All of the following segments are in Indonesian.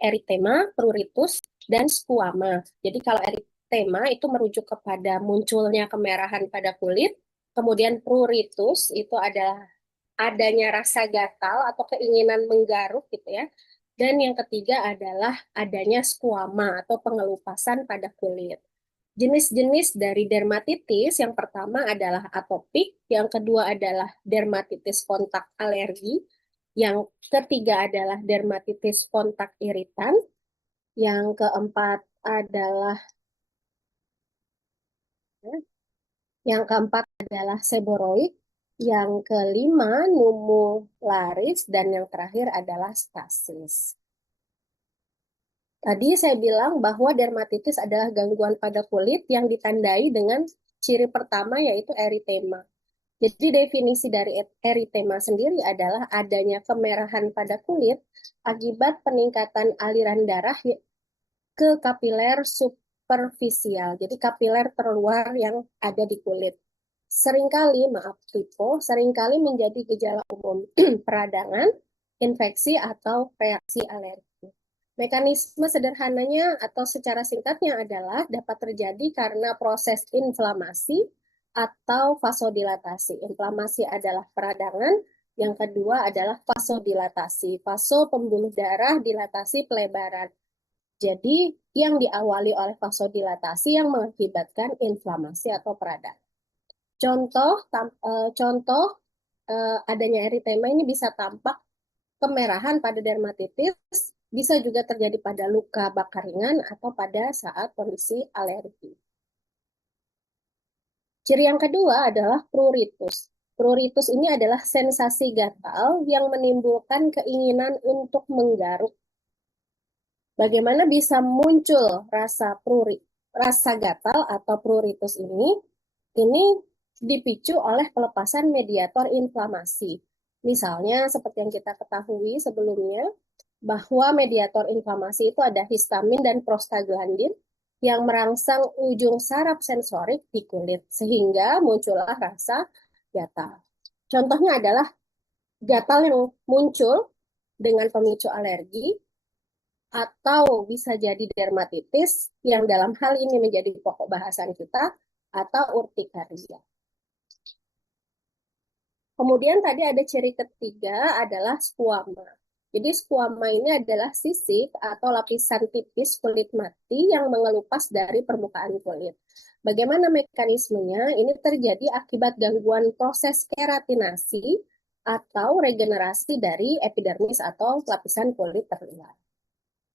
eritema, pruritus, dan skuama. Jadi kalau eritema itu merujuk kepada munculnya kemerahan pada kulit, kemudian pruritus itu adalah adanya rasa gatal atau keinginan menggaruk gitu ya. Dan yang ketiga adalah adanya skuama atau pengelupasan pada kulit. Jenis-jenis dari dermatitis yang pertama adalah atopik, yang kedua adalah dermatitis kontak alergi, yang ketiga adalah dermatitis kontak iritan, yang keempat adalah seboroid, yang kelima numularis, dan yang terakhir adalah stasis. Tadi saya bilang bahwa dermatitis adalah gangguan pada kulit yang ditandai dengan ciri pertama yaitu eritema. Jadi definisi dari eritema sendiri adalah adanya kemerahan pada kulit akibat peningkatan aliran darah ke kapiler superficial. Jadi kapiler terluar yang ada di kulit. Seringkali menjadi gejala umum peradangan, infeksi atau reaksi alergi. Mekanisme sederhananya atau secara singkatnya adalah dapat terjadi karena proses inflamasi atau vasodilatasi. Inflamasi adalah peradangan, yang kedua adalah vasodilatasi. Vaso pembuluh darah, dilatasi pelebaran. Jadi yang diawali oleh vasodilatasi yang mengakibatkan inflamasi atau peradangan. Contoh adanya eritema ini bisa tampak kemerahan pada dermatitis, bisa juga terjadi pada luka bakar ringan atau pada saat kondisi alergi. Ciri yang kedua adalah pruritus. Pruritus ini adalah sensasi gatal yang menimbulkan keinginan untuk menggaruk. Bagaimana bisa muncul rasa gatal atau pruritus ini? Ini dipicu oleh pelepasan mediator inflamasi. Misalnya seperti yang kita ketahui sebelumnya, bahwa mediator inflamasi itu ada histamin dan prostaglandin yang merangsang ujung saraf sensorik di kulit, sehingga muncullah rasa gatal. Contohnya adalah gatal yang muncul dengan pemicu alergi, atau bisa jadi dermatitis, yang dalam hal ini menjadi pokok bahasan kita, atau urtikaria. Kemudian tadi ada ciri ketiga adalah skuama. Jadi skuama ini adalah sisik atau lapisan tipis kulit mati yang mengelupas dari permukaan kulit. Bagaimana mekanismenya? Ini terjadi akibat gangguan proses keratinasi atau regenerasi dari epidermis atau lapisan kulit terluar.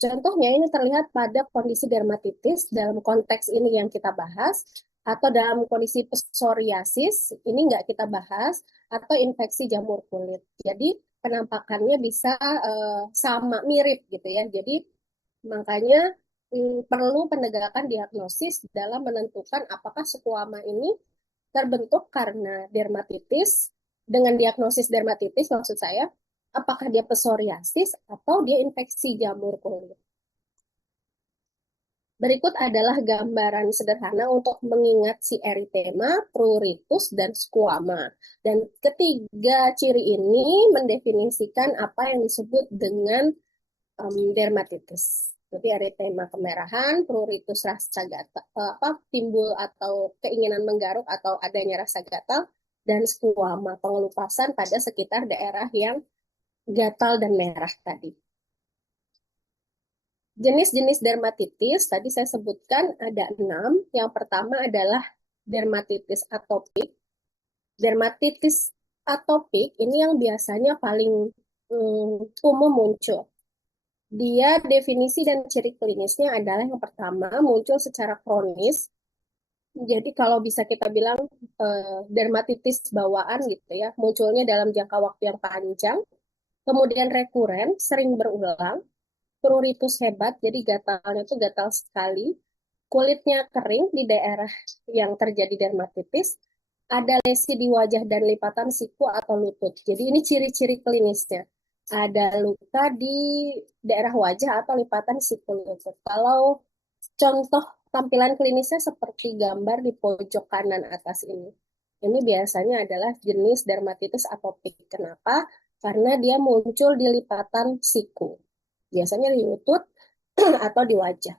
Contohnya ini terlihat pada kondisi dermatitis dalam konteks ini yang kita bahas, atau dalam kondisi psoriasis, ini nggak kita bahas, atau infeksi jamur kulit. Jadi penampakannya bisa sama, mirip gitu ya. Jadi makanya perlu penegakan diagnosis dalam menentukan apakah skuama ini terbentuk karena dermatitis, dengan diagnosis dermatitis maksud saya, apakah dia psoriasis atau dia infeksi jamur kulit. Berikut adalah gambaran sederhana untuk mengingat si eritema, pruritus, dan skuama. Dan ketiga ciri ini mendefinisikan apa yang disebut dengan dermatitis. Jadi eritema kemerahan, pruritus rasa gatal, timbul atau keinginan menggaruk atau adanya rasa gatal, dan skuama pengelupasan pada sekitar daerah yang gatal dan merah tadi. Jenis-jenis dermatitis, tadi saya sebutkan ada 6. Yang pertama adalah dermatitis atopik. Dermatitis atopik ini yang biasanya paling umum muncul. Dia definisi dan ciri klinisnya adalah yang pertama muncul secara kronis. Jadi kalau bisa kita bilang dermatitis bawaan gitu ya, munculnya dalam jangka waktu yang panjang. Kemudian rekuren, sering berulang. Pruritus hebat, jadi gatalnya tuh gatal sekali. Kulitnya kering di daerah yang terjadi dermatitis. Ada lesi di wajah dan lipatan siku atau lutut. Jadi ini ciri-ciri klinisnya. Ada luka di daerah wajah atau lipatan siku lutut. Kalau contoh tampilan klinisnya seperti gambar di pojok kanan atas ini. Ini biasanya adalah jenis dermatitis atopik. Kenapa? Karena dia muncul di lipatan siku. biasanya di lutut atau di wajah.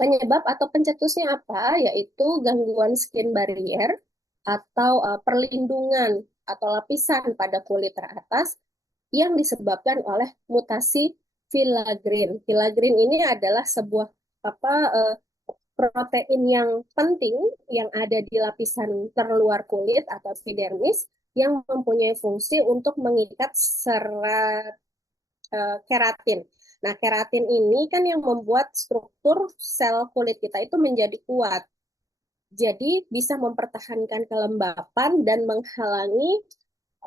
Penyebab atau pencetusnya apa? Yaitu gangguan skin barrier atau perlindungan atau lapisan pada kulit teratas yang disebabkan oleh mutasi filaggrin. Filaggrin ini adalah sebuah apa protein yang penting yang ada di lapisan terluar kulit atau epidermis yang mempunyai fungsi untuk mengikat serat keratin. Nah, keratin ini kan yang membuat struktur sel kulit kita itu menjadi kuat. Jadi bisa mempertahankan kelembapan dan menghalangi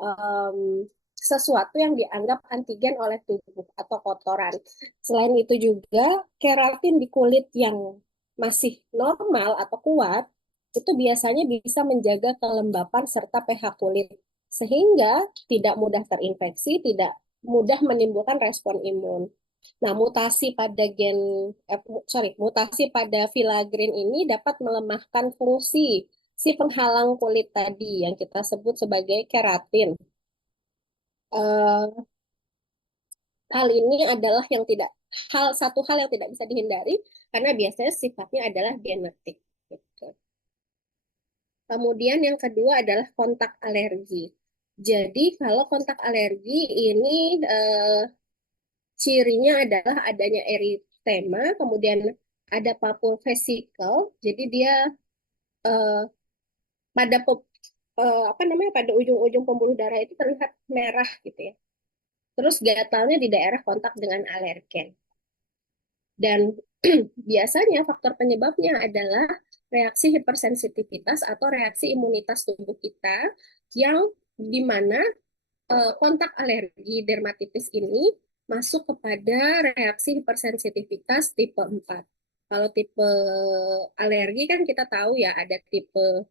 em, sesuatu yang dianggap antigen oleh tubuh atau kotoran. Selain itu juga keratin di kulit yang masih normal atau kuat itu biasanya bisa menjaga kelembapan serta pH kulit sehingga tidak mudah terinfeksi, tidak mudah menimbulkan respon imun. Nah, mutasi pada filagrin ini dapat melemahkan fungsi si penghalang kulit tadi yang kita sebut sebagai keratin. Eh, Hal ini adalah satu hal yang tidak bisa dihindari karena biasanya sifatnya adalah genetik. Gitu. Kemudian yang kedua adalah kontak alergi. Jadi kalau kontak alergi ini cirinya adalah adanya eritema, kemudian ada papul vesikel. Jadi dia eh, pada apa namanya pada ujung-ujung pembuluh darah itu terlihat merah gitu ya. Terus gatalnya di daerah kontak dengan alergen. Dan biasanya faktor penyebabnya adalah reaksi hipersensitivitas atau reaksi imunitas tubuh kita yang di mana kontak alergi dermatitis ini masuk kepada reaksi hipersensitivitas tipe 4. Kalau tipe alergi kan kita tahu ya ada tipe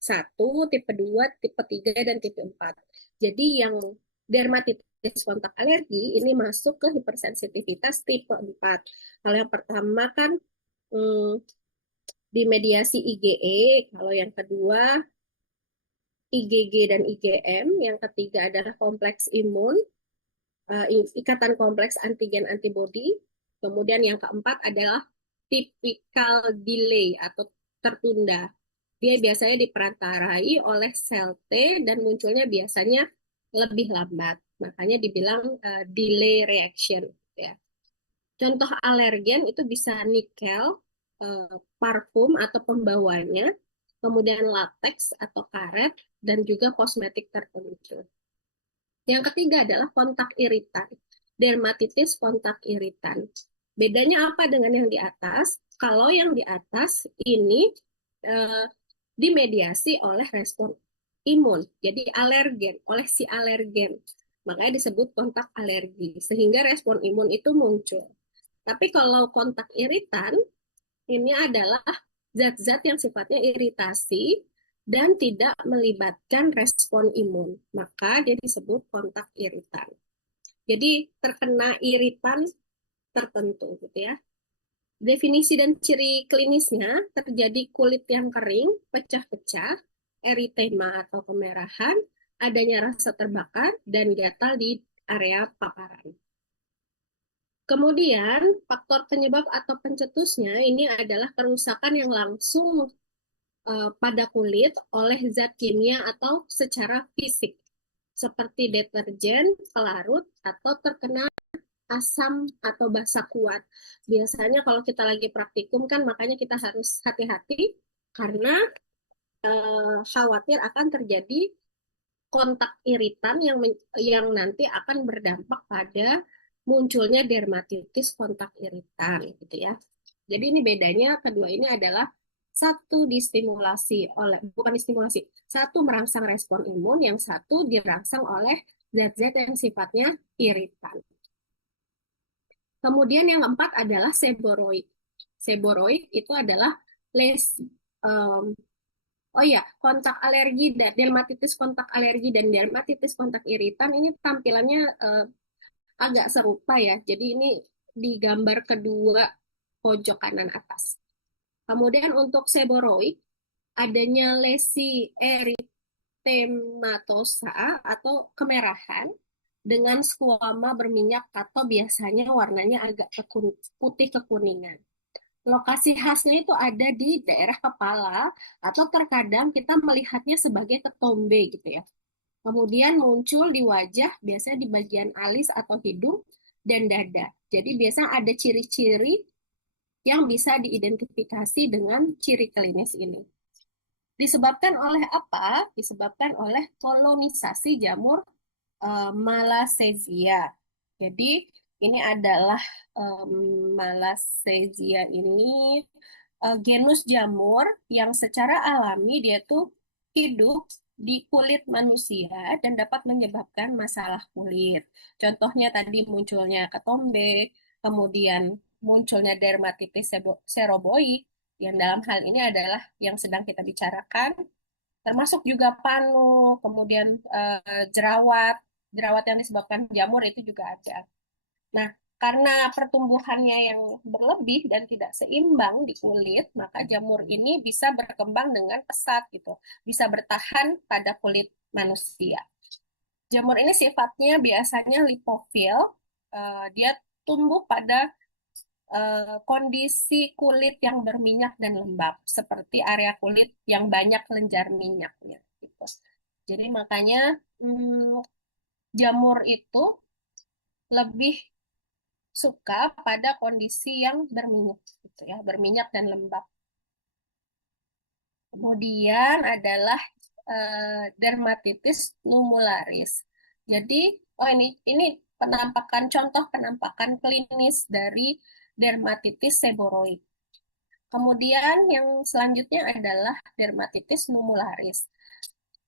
1, tipe 2, tipe 3, dan tipe 4. Jadi yang dermatitis kontak alergi ini masuk ke hipersensitivitas tipe 4. Kalau yang pertama kan hmm, dimediasi IgE, kalau yang kedua IgG dan IgM, yang ketiga adalah kompleks imun, ikatan kompleks antigen antibody. Kemudian yang keempat adalah typical delay atau tertunda. Dia biasanya diperantarai oleh sel T dan munculnya biasanya lebih lambat. Makanya dibilang delay reaction. Ya. Contoh alergen itu bisa nikel, parfum atau pembawanya, kemudian latex atau karet, dan juga kosmetik tertentu. Yang ketiga adalah kontak iritan, dermatitis kontak iritan. Bedanya apa dengan yang di atas? Kalau yang di atas ini eh, dimediasi oleh respon imun, jadi alergen, oleh si alergen. Makanya disebut kontak alergi, sehingga respon imun itu muncul. Tapi kalau kontak iritan, ini adalah zat-zat yang sifatnya iritasi dan tidak melibatkan respon imun. Maka dia disebut kontak iritan. Jadi terkena iritan tertentu gitu ya. Definisi dan ciri klinisnya terjadi kulit yang kering, pecah-pecah, eritema atau kemerahan, adanya rasa terbakar, dan gatal di area paparan. Kemudian, faktor penyebab atau pencetusnya ini adalah kerusakan yang langsung pada kulit oleh zat kimia atau secara fisik, seperti deterjen, pelarut, atau terkena asam atau basa kuat. Biasanya kalau kita lagi praktikum kan makanya kita harus hati-hati karena khawatir akan terjadi kontak iritan yang nanti akan berdampak pada munculnya dermatitis kontak iritan gitu ya. Jadi ini bedanya kedua ini adalah satu distimulasi oleh bukan distimulasi, satu merangsang respon imun, yang satu dirangsang oleh zat-zat yang sifatnya iritan. Kemudian yang keempat adalah seboroid. Seboroid itu adalah lesi. Um, oh ya, kontak alergi dan dermatitis kontak alergi dan dermatitis kontak iritan ini tampilannya agak serupa ya. Jadi ini di gambar kedua pojok kanan atas. Kemudian untuk seboroid adanya lesi eritematosa atau kemerahan dengan skuama berminyak atau biasanya warnanya agak putih kekuningan. Lokasi khasnya itu ada di daerah kepala atau terkadang kita melihatnya sebagai ketombe gitu ya. Kemudian muncul di wajah, biasanya di bagian alis atau hidung dan dada. Jadi biasanya ada ciri-ciri yang bisa diidentifikasi dengan ciri klinis ini. Disebabkan oleh apa? Disebabkan oleh kolonisasi jamur Malassezia. Jadi ini adalah Malassezia ini genus jamur yang secara alami dia tuh hidup di kulit manusia dan dapat menyebabkan masalah kulit. Contohnya tadi munculnya ketombe, kemudian munculnya dermatitis seroboik, yang dalam hal ini adalah yang sedang kita bicarakan, termasuk juga panu, kemudian jerawat, jerawat yang disebabkan jamur itu juga ada. Nah, karena pertumbuhannya yang berlebih dan tidak seimbang di kulit, maka jamur ini bisa berkembang dengan pesat gitu, bisa bertahan pada kulit manusia. Jamur ini sifatnya biasanya lipofil, dia tumbuh pada kondisi kulit yang berminyak dan lembab, seperti area kulit yang banyak lenjar minyaknya. Gitu. Jadi makanya jamur itu lebih suka pada kondisi yang berminyak, gitu ya, berminyak dan lembab. Kemudian adalah dermatitis numularis. Jadi, oh ini penampakan contoh penampakan klinis dari dermatitis seboroid. Kemudian yang selanjutnya adalah dermatitis numularis.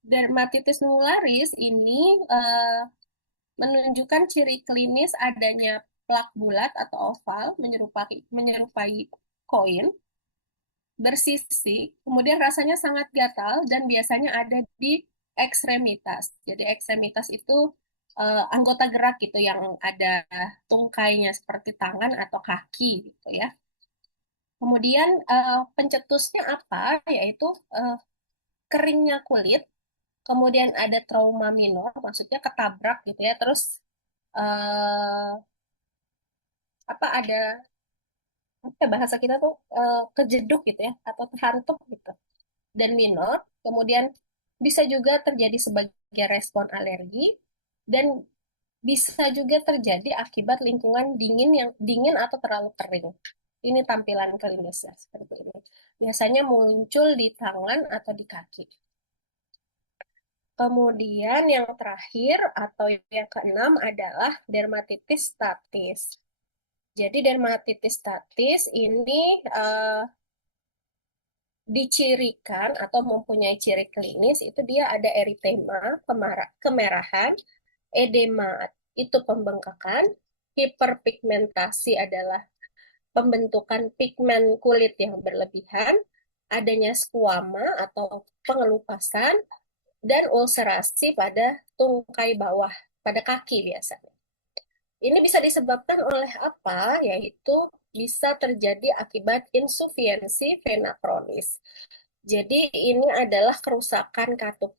Dermatitis numularis ini menunjukkan ciri klinis adanya plak bulat atau oval menyerupai koin, bersisi, kemudian rasanya sangat gatal dan biasanya ada di ekstremitas. Jadi ekstremitas itu anggota gerak gitu yang ada tungkainya seperti tangan atau kaki gitu ya. Kemudian pencetusnya apa? Yaitu keringnya kulit, kemudian ada trauma minor, maksudnya ketabrak gitu ya, terus eh, apa ada apa ya, bahasa kita tuh kejeduk gitu ya, atau terhantuk gitu, dan minor, kemudian bisa juga terjadi sebagai respon alergi, dan bisa juga terjadi akibat lingkungan dingin atau terlalu kering. Ini tampilan klinisnya seperti ini. Biasanya muncul di tangan atau di kaki. Kemudian yang terakhir atau yang keenam adalah dermatitis statis. Jadi dermatitis statis ini dicirikan atau mempunyai ciri klinis itu dia ada eritema, kemerahan, edema itu pembengkakan, hiperpigmentasi adalah pembentukan pigmen kulit yang berlebihan, adanya skuama atau pengelupasan, dan ulcerasi pada tungkai bawah, pada kaki biasanya. Ini bisa disebabkan oleh apa? Yaitu bisa terjadi akibat insufiensi vena kronis. Jadi ini adalah kerusakan katup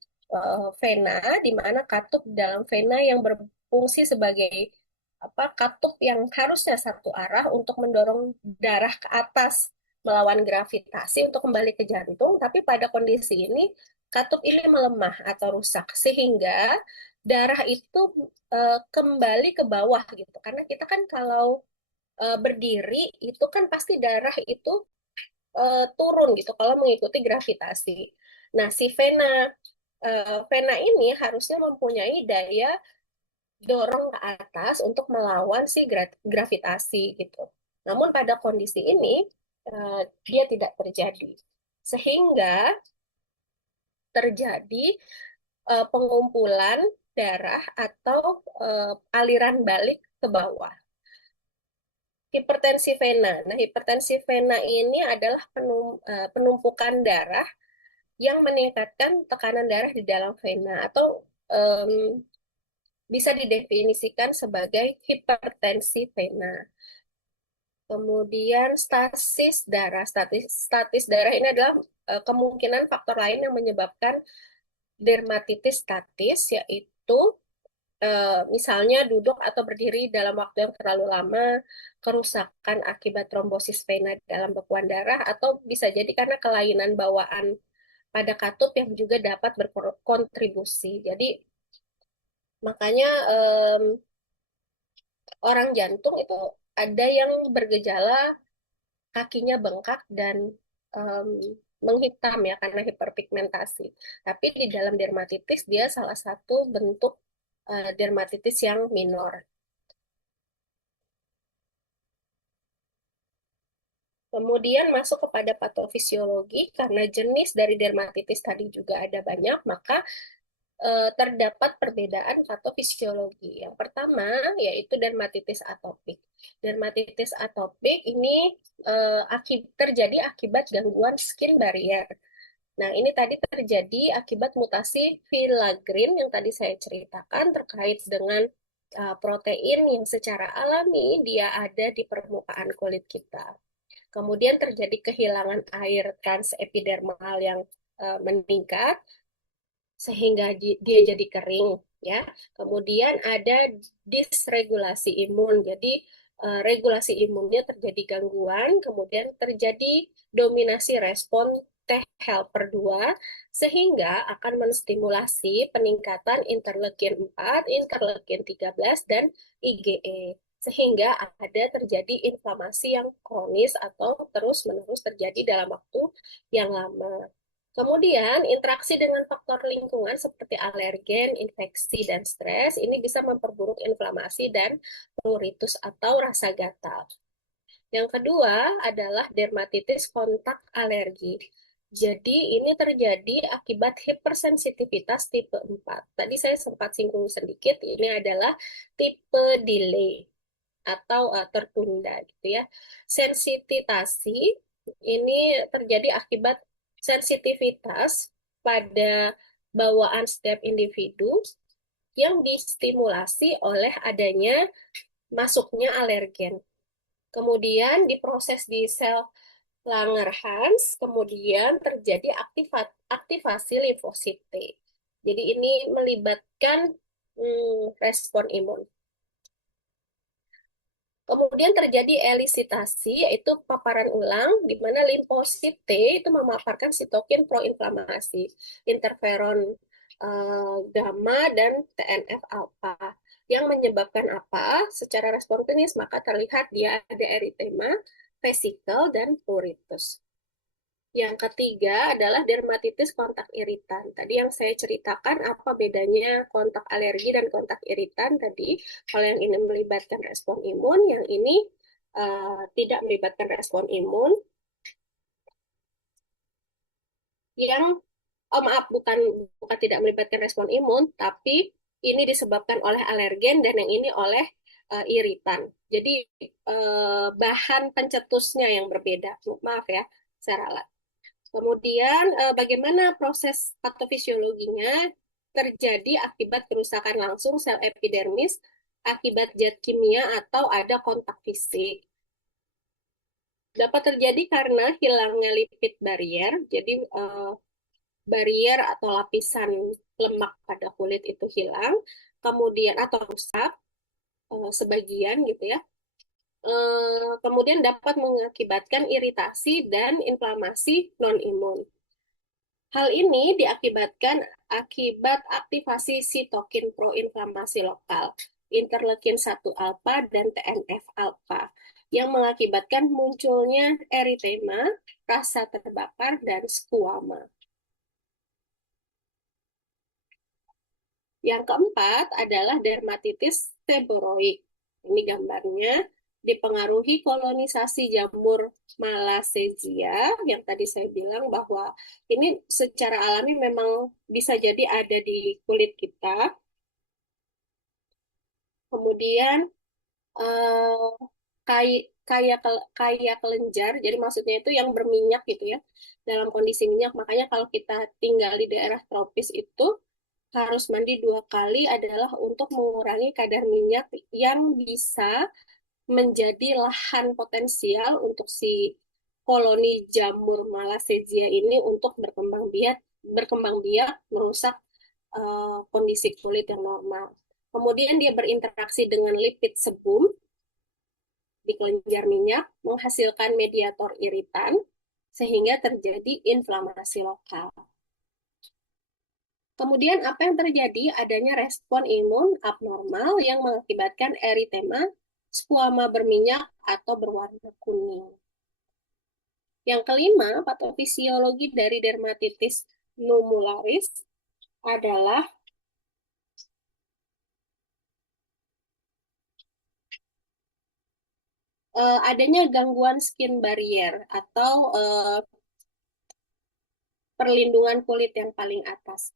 vena, di mana katup dalam vena yang berfungsi sebagai katup yang harusnya satu arah untuk mendorong darah ke atas melawan gravitasi untuk kembali ke jantung, tapi pada kondisi ini katup ini melemah atau rusak sehingga darah itu kembali ke bawah gitu. Karena kita kan kalau berdiri itu kan pasti darah itu turun gitu kalau mengikuti gravitasi. Nah, si vena ini harusnya mempunyai daya dorong ke atas untuk melawan si gravitasi gitu. Namun pada kondisi ini dia tidak terjadi. Sehingga terjadi pengumpulan darah atau aliran balik ke bawah. Hipertensi vena. Nah, hipertensi vena ini adalah penumpukan darah yang meningkatkan tekanan darah di dalam vena atau um, bisa didefinisikan sebagai hipertensi vena. Kemudian stasis darah. Statis darah ini adalah kemungkinan faktor lain yang menyebabkan dermatitis statis, yaitu misalnya duduk atau berdiri dalam waktu yang terlalu lama, kerusakan akibat trombosis vena dalam bekuan darah, atau bisa jadi karena kelainan bawaan pada katup yang juga dapat berkontribusi. Jadi makanya orang jantung itu ada yang bergejala kakinya bengkak dan em, menghitam ya karena hiperpigmentasi. Tapi di dalam dermatitis dia salah satu bentuk dermatitis yang minor. Kemudian masuk kepada patofisiologi, karena jenis dari dermatitis tadi juga ada banyak, maka terdapat perbedaan patofisiologi. Yang pertama yaitu dermatitis atopik. Dermatitis atopik ini terjadi akibat gangguan skin barrier. Nah, ini tadi terjadi akibat mutasi filagrin yang tadi saya ceritakan terkait dengan protein yang secara alami dia ada di permukaan kulit kita. Kemudian terjadi kehilangan air transepidermal yang meningkat sehingga dia jadi kering ya. Kemudian ada disregulasi imun. Jadi regulasi imunnya terjadi gangguan, kemudian terjadi dominasi respon T helper 2 sehingga akan menstimulasi peningkatan interleukin 4, interleukin 13 dan IgE sehingga ada terjadi inflamasi yang kronis atau terus-menerus terjadi dalam waktu yang lama. Kemudian, interaksi dengan faktor lingkungan seperti alergen, infeksi, dan stres ini bisa memperburuk inflamasi dan pruritus atau rasa gatal. Yang kedua adalah dermatitis kontak alergi. Jadi ini terjadi akibat hipersensitivitas tipe 4. Tadi saya sempat singgung sedikit, ini adalah tipe delay atau tertunda gitu ya. Sensititasi ini terjadi akibat sensitivitas pada bawaan setiap individu yang distimulasi oleh adanya masuknya alergen. Kemudian diproses di sel Langerhans, kemudian terjadi aktivasi limfosit T. Jadi ini melibatkan respon imun. Kemudian terjadi elisitasi, yaitu paparan ulang, di mana limfosit T itu memaparkan sitokin proinflamasi, interferon gamma, dan TNF alpha. Yang menyebabkan apa? Secara respon klinis, maka terlihat dia ada eritema, vesikel, dan pruritus. Yang ketiga adalah dermatitis kontak iritan. Tadi yang saya ceritakan apa bedanya kontak alergi dan kontak iritan tadi. Kalau yang ini melibatkan respon imun, yang ini tidak melibatkan respon imun. Yang maaf, bukan tidak melibatkan respon imun, tapi ini disebabkan oleh alergen dan yang ini oleh iritan. Jadi bahan pencetusnya yang berbeda. Maaf ya, saya ralat. Kemudian bagaimana proses patofisiologinya terjadi akibat kerusakan langsung sel epidermis, akibat zat kimia atau ada kontak fisik. Dapat terjadi karena hilangnya lipid barrier, jadi barrier atau lapisan lemak pada kulit itu hilang, kemudian atau rusak sebagian gitu ya. Kemudian dapat mengakibatkan iritasi dan inflamasi non-imun. Hal ini diakibatkan akibat aktivasi sitokin proinflamasi lokal, interleukin 1 alfa dan TNF alfa, yang mengakibatkan munculnya eritema, rasa terbakar, dan skuama. Yang keempat adalah dermatitis seboroik. Ini gambarnya dipengaruhi kolonisasi jamur Malassezia yang tadi saya bilang bahwa ini secara alami memang bisa jadi ada di kulit kita. Kemudian eh, kaya kelenjar, jadi maksudnya itu yang berminyak gitu ya, dalam kondisi minyak. Makanya kalau kita tinggal di daerah tropis itu harus mandi 2 kali adalah untuk mengurangi kadar minyak yang bisa menjadi lahan potensial untuk si koloni jamur Malassezia ini untuk berkembang biak merusak kondisi kulit yang normal. Kemudian dia berinteraksi dengan lipid sebum di kelenjar minyak, menghasilkan mediator iritan, sehingga terjadi inflamasi lokal. Kemudian apa yang terjadi? Adanya respon imun abnormal yang mengakibatkan eritema, skuama berminyak atau berwarna kuning. Yang kelima, patofisiologi dari dermatitis numularis adalah adanya gangguan skin barrier atau perlindungan kulit yang paling atas,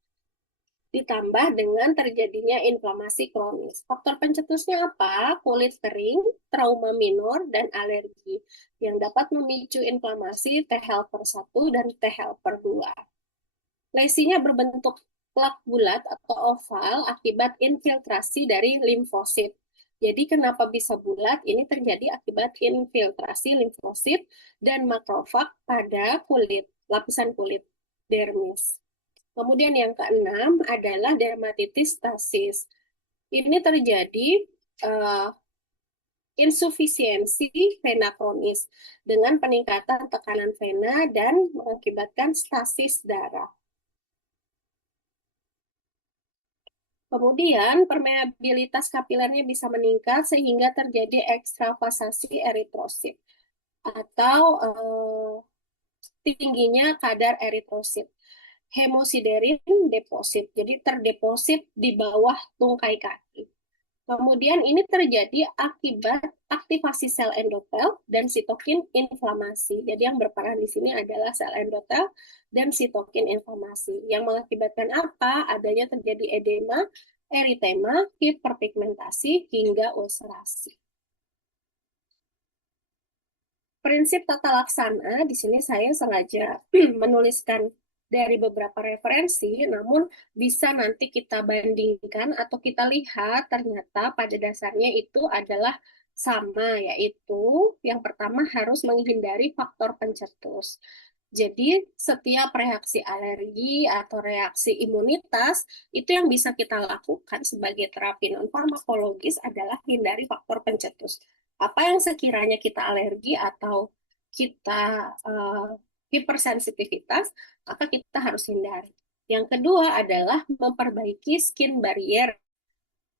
ditambah dengan terjadinya inflamasi kronis. Faktor pencetusnya apa? Kulit kering, trauma minor, dan alergi yang dapat memicu inflamasi T helper 1 dan T helper 2. Lesinya berbentuk plak bulat atau oval akibat infiltrasi dari limfosit. Jadi kenapa bisa bulat? Ini terjadi akibat infiltrasi limfosit dan makrofag pada kulit, lapisan kulit dermis. Kemudian yang keenam adalah dermatitis stasis. Ini terjadi insufisiensi vena kronis dengan peningkatan tekanan vena dan mengakibatkan stasis darah. Kemudian permeabilitas kapilernya bisa meningkat sehingga terjadi ekstravasasi eritrosit atau tingginya kadar eritrosit. Hemosiderin deposit, jadi terdeposit di bawah tungkai kaki. Kemudian ini terjadi akibat aktivasi sel endotel dan sitokin inflamasi. Jadi yang berperan di sini adalah sel endotel dan sitokin inflamasi. Yang mengakibatkan apa? Adanya terjadi edema, eritema, hiperpigmentasi, hingga ulcerasi. Prinsip tata laksana, di sini saya sengaja menuliskan dari beberapa referensi, namun bisa nanti kita bandingkan atau kita lihat ternyata pada dasarnya itu adalah sama, yaitu yang pertama harus menghindari faktor pencetus. Jadi setiap reaksi alergi atau reaksi imunitas itu yang bisa kita lakukan sebagai terapi non farmakologis adalah hindari faktor pencetus. Apa yang sekiranya kita alergi atau kita hipersensitivitas, maka kita harus hindari. Yang kedua adalah memperbaiki skin barrier.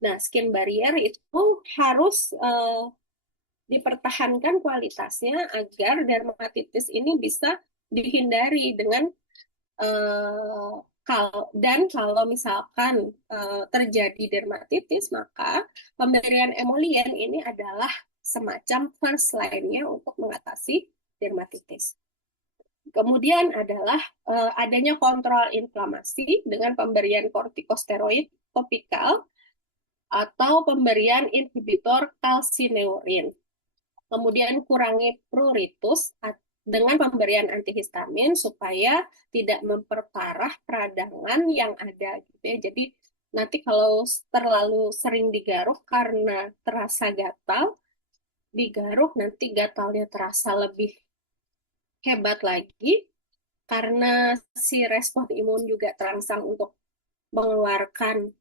Nah, skin barrier itu harus dipertahankan kualitasnya agar dermatitis ini bisa dihindari dengan dan kalau misalkan terjadi dermatitis, maka pemberian emolien ini adalah semacam first line-nya untuk mengatasi dermatitis. Kemudian adalah adanya kontrol inflamasi dengan pemberian kortikosteroid topikal atau pemberian inhibitor kalsineurin. Kemudian kurangi pruritus dengan pemberian antihistamin supaya tidak memperparah peradangan yang ada gitu ya. Jadi nanti kalau terlalu sering digaruk karena terasa gatal, digaruk nanti gatalnya terasa lebih hebat lagi karena si respon imun juga terangsang untuk mengeluarkan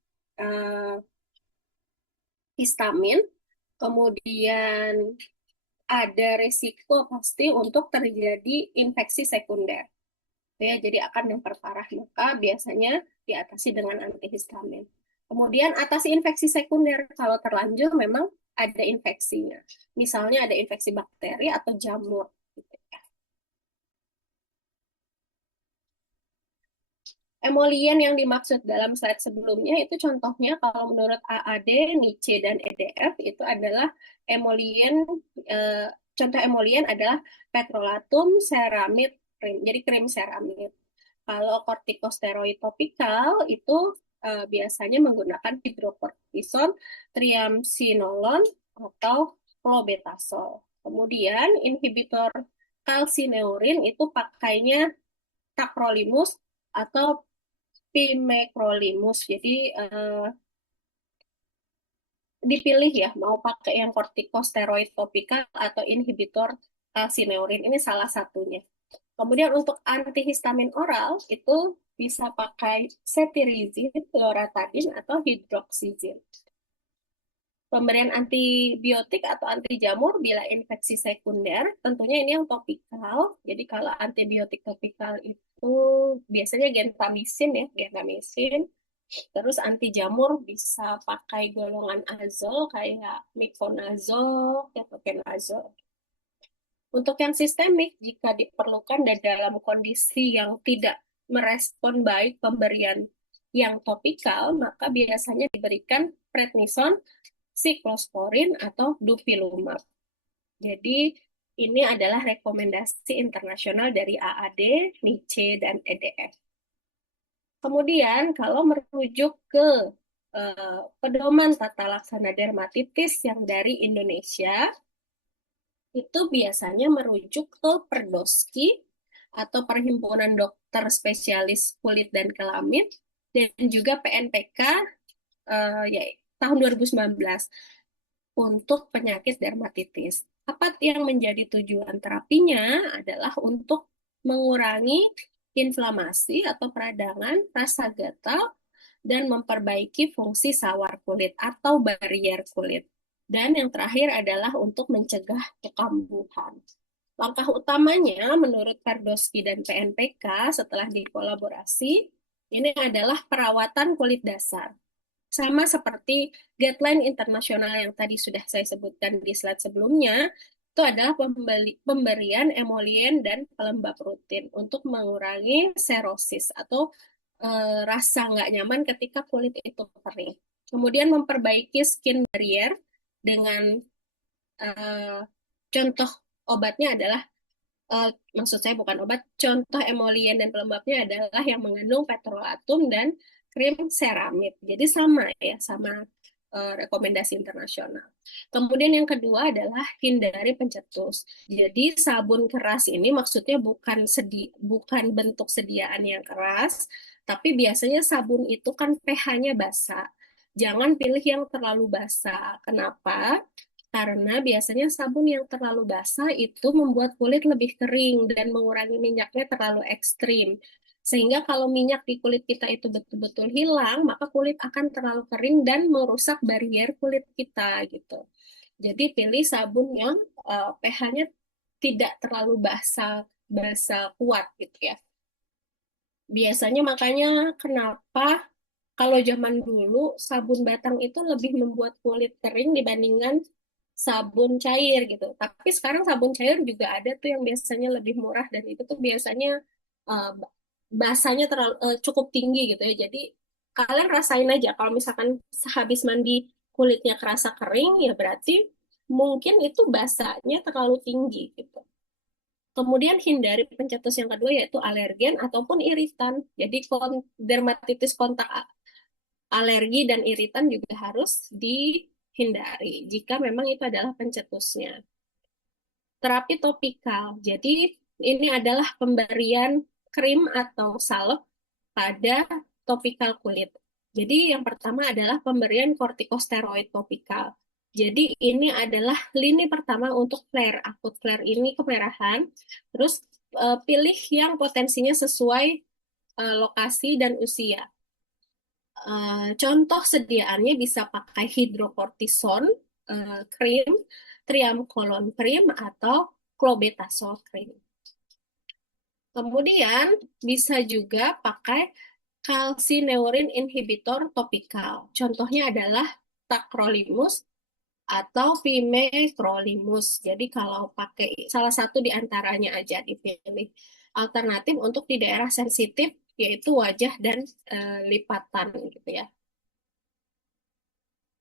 histamin, kemudian ada risiko pasti untuk terjadi infeksi sekunder. Ya, jadi akan memperparah, maka biasanya diatasi dengan antihistamin. Kemudian atasi infeksi sekunder kalau terlanjur memang ada infeksinya. Misalnya ada infeksi bakteri atau jamur. Gitu ya. Emolien yang dimaksud dalam slide sebelumnya itu contohnya kalau menurut AAD, NICE, dan EDF itu adalah emolien, contoh emolien adalah petrolatum, ceramid, krim. Jadi krim ceramid. Kalau kortikosteroid topikal itu biasanya menggunakan hidrokortison, triamcinolone, atau clobetasol. Kemudian inhibitor kalsineurin itu pakainya tacrolimus atau pimecrolimus. Jadi dipilih ya mau pakai yang kortikosteroid topikal atau inhibitor kalsineurin. Ini salah satunya. Kemudian untuk antihistamin oral itu bisa pakai cetirizine, loratadine, atau hidroksizin. Pemberian antibiotik atau anti jamur bila infeksi sekunder, tentunya ini yang topikal. Jadi kalau antibiotik topikal itu biasanya gentamicin ya, gentamicin. Terus anti jamur bisa pakai golongan azol kayak miconazole, ketoconazole. Untuk yang sistemik, jika diperlukan dan dalam kondisi yang tidak merespon baik pemberian yang topikal, maka biasanya diberikan prednison, siklosporin, atau dupilumab. Jadi, ini adalah rekomendasi internasional dari AAD, NICE, dan EDF. Kemudian, kalau merujuk ke pedoman tata laksana dermatitis yang dari Indonesia, itu biasanya merujuk ke Perdoski atau Perhimpunan Dokter Spesialis Kulit dan Kelamin dan juga PNPK ya, tahun 2019 untuk penyakit dermatitis. Apa yang menjadi tujuan terapinya adalah untuk mengurangi inflamasi atau peradangan, rasa gatal, dan memperbaiki fungsi sawar kulit atau barier kulit. Dan yang terakhir adalah untuk mencegah kekambuhan. Langkah utamanya menurut Pardosky dan PNPK setelah dikolaborasi, ini adalah perawatan kulit dasar. Sama seperti guideline internasional yang tadi sudah saya sebutkan di slide sebelumnya, itu adalah pemberian emolien dan pelembab rutin untuk mengurangi serosis atau rasa nggak nyaman ketika kulit itu kering. Kemudian memperbaiki skin barrier dengan uh, contoh obatnya adalah maksud saya bukan obat, contoh emolien dan pelembabnya adalah yang mengandung petrolatum dan krim seramid. Jadi sama ya, sama rekomendasi internasional. Kemudian yang kedua adalah hindari pencetus. Jadi sabun keras ini maksudnya bukan bentuk sediaan yang keras, tapi biasanya sabun itu kan pH-nya basah. Jangan pilih yang terlalu basah. Kenapa? Karena biasanya sabun yang terlalu basah itu membuat kulit lebih kering dan mengurangi minyaknya terlalu ekstrim. Sehingga kalau minyak di kulit kita itu betul-betul hilang, maka kulit akan terlalu kering dan merusak barier kulit kita gitu. Jadi pilih sabun yang pH-nya tidak terlalu basah, basah kuat gitu ya. Biasanya makanya kenapa kalau zaman dulu sabun batang itu lebih membuat kulit kering dibandingkan sabun cair gitu. Tapi sekarang sabun cair juga ada tuh yang biasanya lebih murah dan itu tuh biasanya uh, basanya terlalu cukup tinggi gitu ya. Jadi kalian rasain aja kalau misalkan sehabis mandi kulitnya kerasa kering ya berarti mungkin itu basanya terlalu tinggi gitu. Kemudian hindari pencetus yang kedua yaitu alergen ataupun iritan. Jadi dermatitis kontak alergi dan iritan juga harus dihindari jika memang itu adalah pencetusnya. Terapi topikal. Jadi ini adalah pemberian krim atau salep pada topikal kulit. Jadi yang pertama adalah pemberian kortikosteroid topikal. Jadi ini adalah lini pertama untuk flare. Akut flare ini kemerahan. Terus pilih yang potensinya sesuai lokasi dan usia. Contoh sediaannya bisa pakai hidrokortison krim, triamkolon krim, atau clobetasol krim. Kemudian bisa juga pakai calcineurin inhibitor topikal. Contohnya adalah tacrolimus atau pimecrolimus. Jadi kalau pakai salah satu di antaranya aja dipilih. Alternatif untuk di daerah sensitif yaitu wajah dan lipatan gitu ya.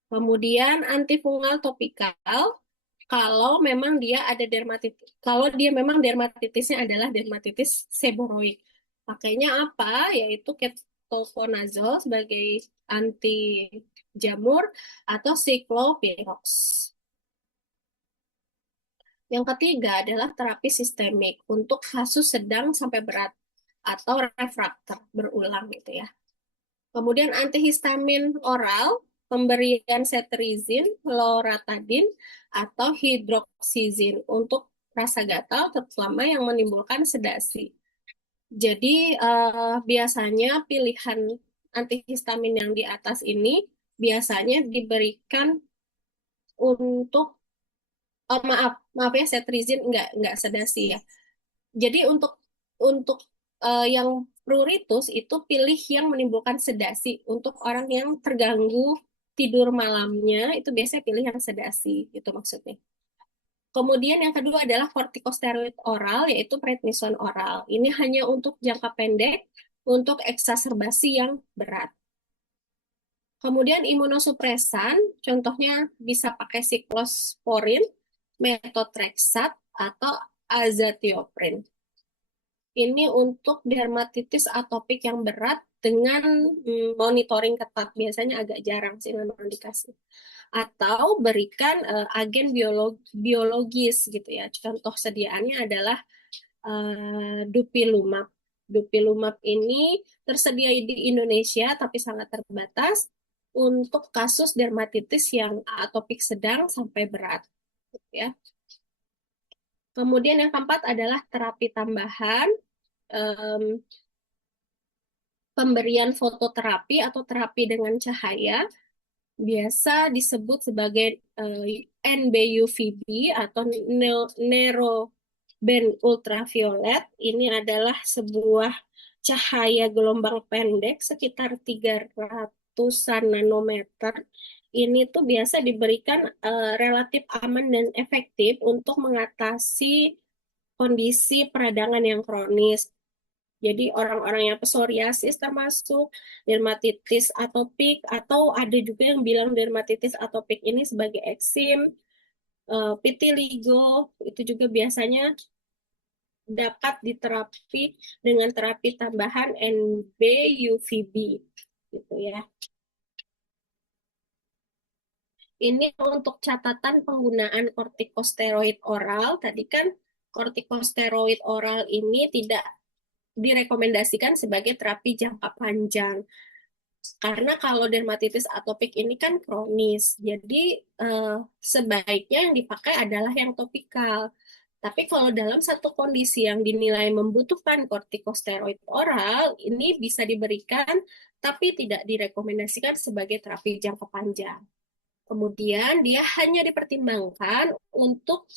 Kemudian antifungal topikal kalau memang dia ada dermatitis, kalau dia memang dermatitisnya adalah dermatitis seboroid. Pakainya apa? Yaitu ketoconazole sebagai anti jamur atau cyclopirox. Yang ketiga adalah terapi sistemik untuk kasus sedang sampai berat atau refraktor berulang gitu ya. Kemudian antihistamin oral, pemberian cetirizine, loratadine, atau hidroksizin untuk rasa gatal terutama yang menimbulkan sedasi. Jadi biasanya pilihan antihistamin yang di atas ini biasanya diberikan untuk maaf maaf ya cetirizine nggak sedasi ya. Jadi untuk yang pruritus itu pilih yang menimbulkan sedasi. Untuk orang yang terganggu tidur malamnya itu biasanya pilih yang sedasi itu maksudnya. Kemudian yang kedua adalah kortikosteroid oral yaitu prednison oral. Ini hanya untuk jangka pendek untuk eksaserbasi yang berat. Kemudian imunosupresan, contohnya bisa pakai siklosporin, metotrexat, atau azathioprin. Ini untuk dermatitis atopik yang berat dengan monitoring ketat. Biasanya agak jarang sih memang dikasih. Atau berikan agen biologis gitu ya. Contoh sediaannya adalah Dupilumab. Dupilumab ini tersedia di Indonesia tapi sangat terbatas untuk kasus dermatitis yang atopik sedang sampai berat. Gitu ya. Kemudian yang keempat adalah terapi tambahan, um, pemberian fototerapi atau terapi dengan cahaya, biasa disebut sebagai NB-UVB atau neuroband ultraviolet. Ini adalah sebuah cahaya gelombang pendek sekitar 300-an nanometer. Ini tuh biasa diberikan relatif aman dan efektif untuk mengatasi kondisi peradangan yang kronis. Jadi orang-orang yang psoriasis termasuk dermatitis atopik atau ada juga yang bilang dermatitis atopik ini sebagai eksim, vitiligo itu juga biasanya dapat diterapi dengan terapi tambahan NB-UVB gitu ya. Ini untuk catatan penggunaan kortikosteroid oral. Tadi kan kortikosteroid oral ini tidak direkomendasikan sebagai terapi jangka panjang. Karena kalau dermatitis atopik ini kan kronis, jadi sebaiknya yang dipakai adalah yang topikal. Tapi kalau dalam satu kondisi yang dinilai membutuhkan kortikosteroid oral, ini bisa diberikan, tapi tidak direkomendasikan sebagai terapi jangka panjang. Kemudian dia hanya dipertimbangkan untuk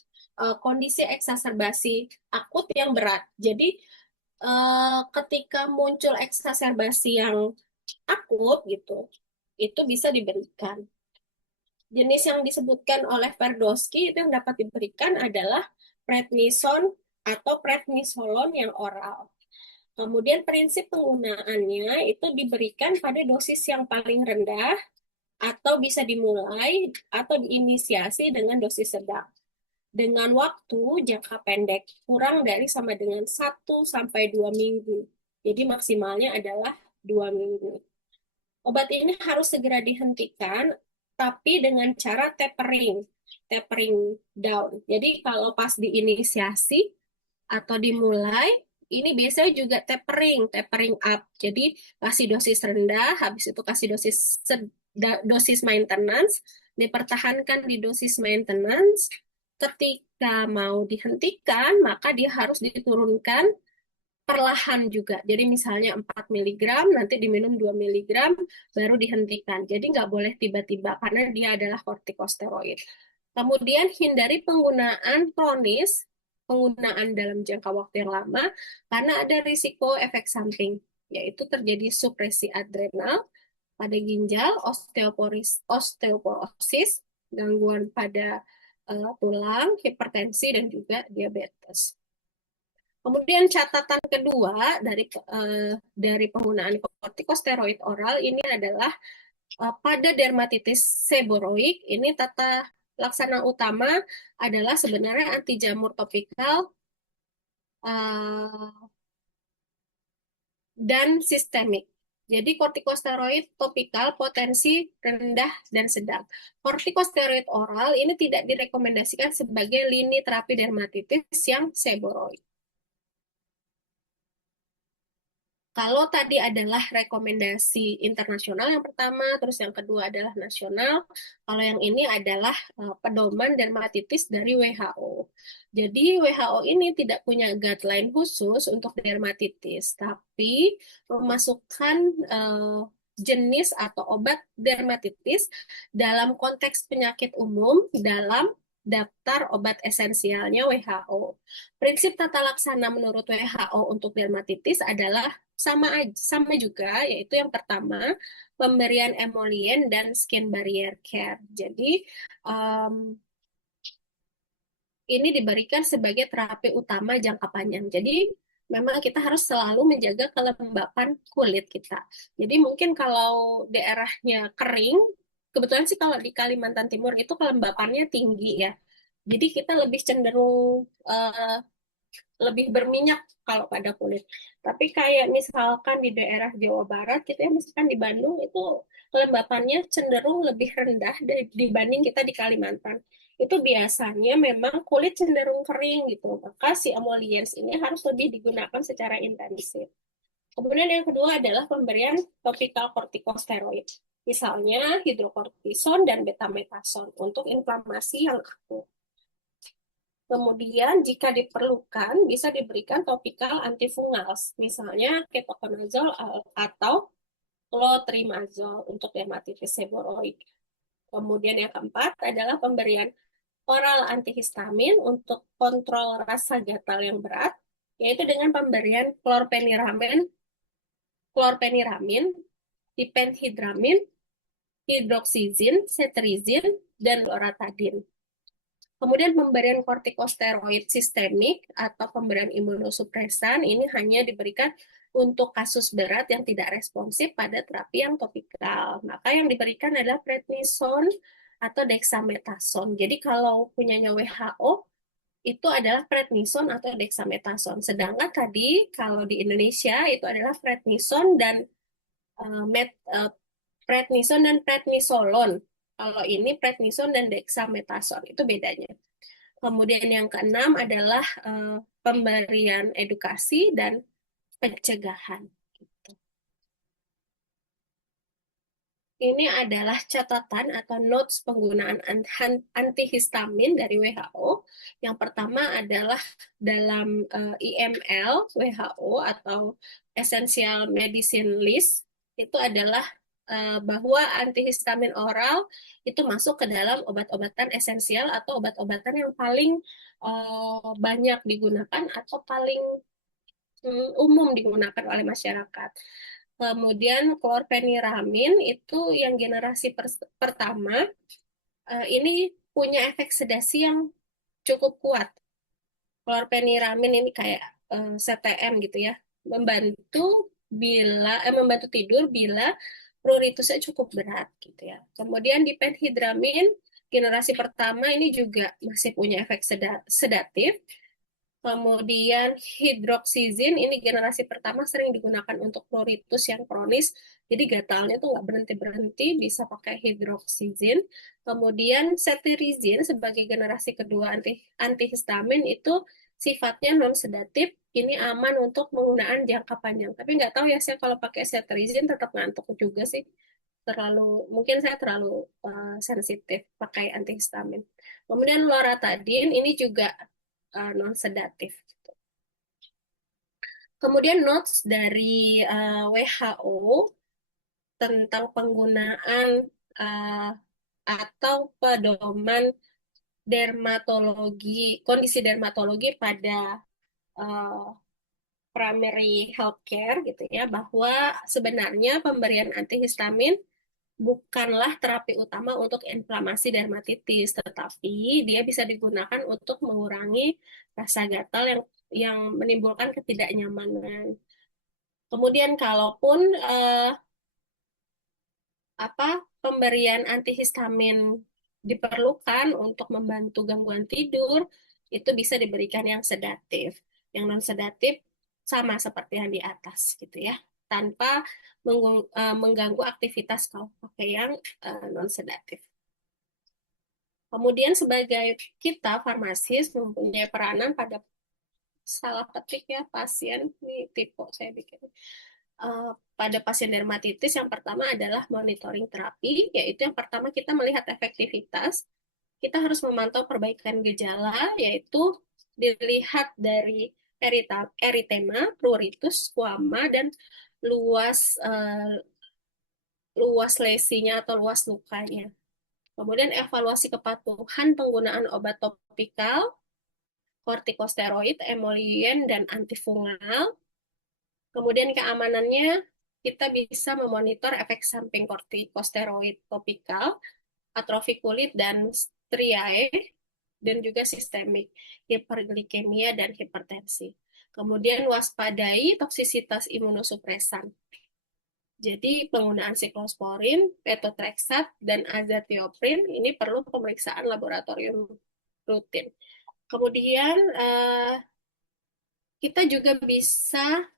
kondisi eksaserbasi akut yang berat. Jadi ketika muncul eksaserbasi yang akut gitu, itu bisa diberikan. Jenis yang disebutkan oleh Verdosky itu yang dapat diberikan adalah prednison atau prednisolon yang oral. Kemudian prinsip penggunaannya itu diberikan pada dosis yang paling rendah atau bisa dimulai atau diinisiasi dengan dosis sedang. Dengan waktu jangka pendek kurang dari sama dengan 1 sampai 2 minggu. Jadi maksimalnya adalah 2 minggu. Obat ini harus segera dihentikan, tapi dengan cara tapering down. Jadi kalau pas diinisiasi atau dimulai, ini biasanya juga tapering up. Jadi kasih dosis rendah, habis itu kasih dosis maintenance, dipertahankan di dosis maintenance. Ketika mau dihentikan, maka dia harus diturunkan perlahan juga. Jadi misalnya 4 miligram, nanti diminum 2 miligram, baru dihentikan. Jadi nggak boleh tiba-tiba, karena dia adalah kortikosteroid. Kemudian hindari penggunaan kronis, penggunaan dalam jangka waktu yang lama, karena ada risiko efek samping, yaitu terjadi supresi adrenal pada ginjal, osteoporosis, gangguan pada tulang, hipertensi, dan juga diabetes. Kemudian catatan kedua dari penggunaan kortikosteroid oral ini adalah pada dermatitis seboroik ini tata laksana utama adalah sebenarnya anti jamur topikal dan sistemik. Jadi kortikosteroid topikal potensi rendah dan sedang. Kortikosteroid oral ini tidak direkomendasikan sebagai lini terapi dermatitis yang seboroid. Kalau tadi adalah rekomendasi internasional yang pertama, terus yang kedua adalah nasional. Kalau yang ini adalah pedoman dermatitis dari WHO. Jadi WHO ini tidak punya guideline khusus untuk dermatitis, tapi memasukkan jenis atau obat dermatitis dalam konteks penyakit umum dalam daftar obat esensialnya WHO. Prinsip tata laksana menurut WHO untuk dermatitis adalah sama juga, yaitu yang pertama pemberian emolien dan skin barrier care. Jadi ini diberikan sebagai terapi utama jangka panjang. Jadi memang kita harus selalu menjaga kelembapan kulit kita. Jadi mungkin kalau daerahnya kering, kebetulan sih kalau di Kalimantan Timur itu kelembapannya tinggi ya. Jadi kita lebih cenderung lebih berminyak kalau pada kulit. Tapi kayak misalkan di daerah Jawa Barat gitu ya, misalkan di Bandung itu kelembapannya cenderung lebih rendah dibanding kita di Kalimantan. Itu biasanya memang kulit cenderung kering gitu. Maka si emollients ini harus lebih digunakan secara intensif. Kemudian yang kedua adalah pemberian topical corticosteroid. Misalnya hidrokortison dan betametason untuk inflamasi yang akut. Kemudian jika diperlukan bisa diberikan topikal antifungal, misalnya ketoconazole atau clotrimazole untuk dermatitis seboroid. Kemudian yang keempat adalah pemberian oral antihistamin untuk kontrol rasa gatal yang berat, yaitu dengan pemberian klorpeniramin, diphenhidramin, hidroksizin, cetirizin, dan loratadin. Kemudian pemberian kortikosteroid sistemik atau pemberian imunosupresan ini hanya diberikan untuk kasus berat yang tidak responsif pada terapi yang topikal. Maka yang diberikan adalah prednison atau dexamethasone. Jadi kalau punyanya WHO itu adalah prednison atau dexamethasone. Sedangkan tadi kalau di Indonesia itu adalah prednison dan prednisolon. Kalau ini prednison dan dexamethasone itu bedanya. Kemudian yang keenam adalah pemberian edukasi dan pencegahan. Ini adalah catatan atau notes penggunaan antihistamin dari WHO. Yang pertama adalah dalam IML WHO atau Essential Medicine List, itu adalah bahwa antihistamin oral itu masuk ke dalam obat-obatan esensial atau obat-obatan yang paling banyak digunakan atau paling umum digunakan oleh masyarakat. Kemudian klorpeniramin itu yang generasi pertama ini punya efek sedasi yang cukup kuat. Klorpeniramin ini kayak CTM gitu ya, membantu tidur bila pruritusnya cukup berat gitu ya. Kemudian diphenhidramin generasi pertama ini juga masih punya efek sedatif. Kemudian hidroksizin ini generasi pertama sering digunakan untuk pruritus yang kronis. Jadi gatalnya tuh nggak berhenti-berhenti, bisa pakai hidroksizin. Kemudian cetirizin sebagai generasi kedua antihistamin itu sifatnya non sedatif. Ini aman untuk penggunaan jangka panjang. Tapi nggak tahu ya saya kalau pakai cetirizin tetap ngantuk juga sih. Mungkin saya terlalu sensitif pakai antihistamin. Kemudian loratadin ini juga non sedatif. Kemudian notes dari WHO tentang penggunaan uh, atau pedoman kondisi dermatologi pada uh, primary healthcare gitu ya, bahwa sebenarnya pemberian antihistamin bukanlah terapi utama untuk inflamasi dermatitis, tetapi dia bisa digunakan untuk mengurangi rasa gatal yang menimbulkan ketidaknyamanan. Kemudian kalaupun pemberian antihistamin diperlukan untuk membantu gangguan tidur, itu bisa diberikan yang sedatif. Yang non sedatif sama seperti yang di atas gitu ya, tanpa mengganggu aktivitas kalau pakai yang non sedatif. Kemudian sebagai kita farmasis mempunyai peranan pada salah ketik ya pasien, ini tipe saya bikin. Pada pasien dermatitis yang pertama adalah monitoring terapi, yaitu yang pertama kita melihat efektivitas, kita harus memantau perbaikan gejala, yaitu dilihat dari eritema, pruritus, squama, dan luas luas lesinya atau luas lukanya. Kemudian evaluasi kepatuhan penggunaan obat topikal, kortikosteroid, emolien, dan antifungal. Kemudian keamanannya, kita bisa memonitor efek samping kortikosteroid topikal, atrofi kulit, dan striae, dan juga sistemik, hiperglikemia, dan hipertensi. Kemudian waspadai toksisitas imunosupresan. Jadi penggunaan siklosporin, petotrexat, dan azathioprin ini perlu pemeriksaan laboratorium rutin. Kemudian kita juga bisa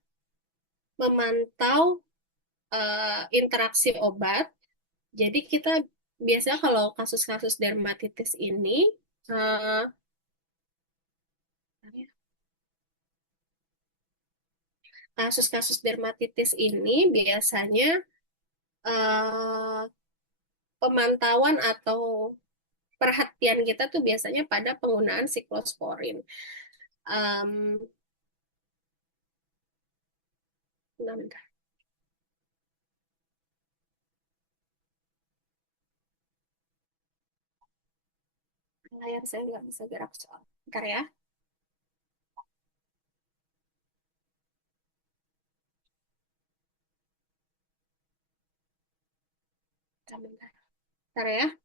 memantau interaksi obat. Jadi kita biasanya kalau kasus-kasus dermatitis ini, eh, kasus-kasus dermatitis ini biasanya eh, pemantauan atau perhatian kita tuh biasanya pada penggunaan siklosporin. Um, bentar, layar saya nggak bisa gerak soal. Bentar ya, bentar, bentar. Bentar ya.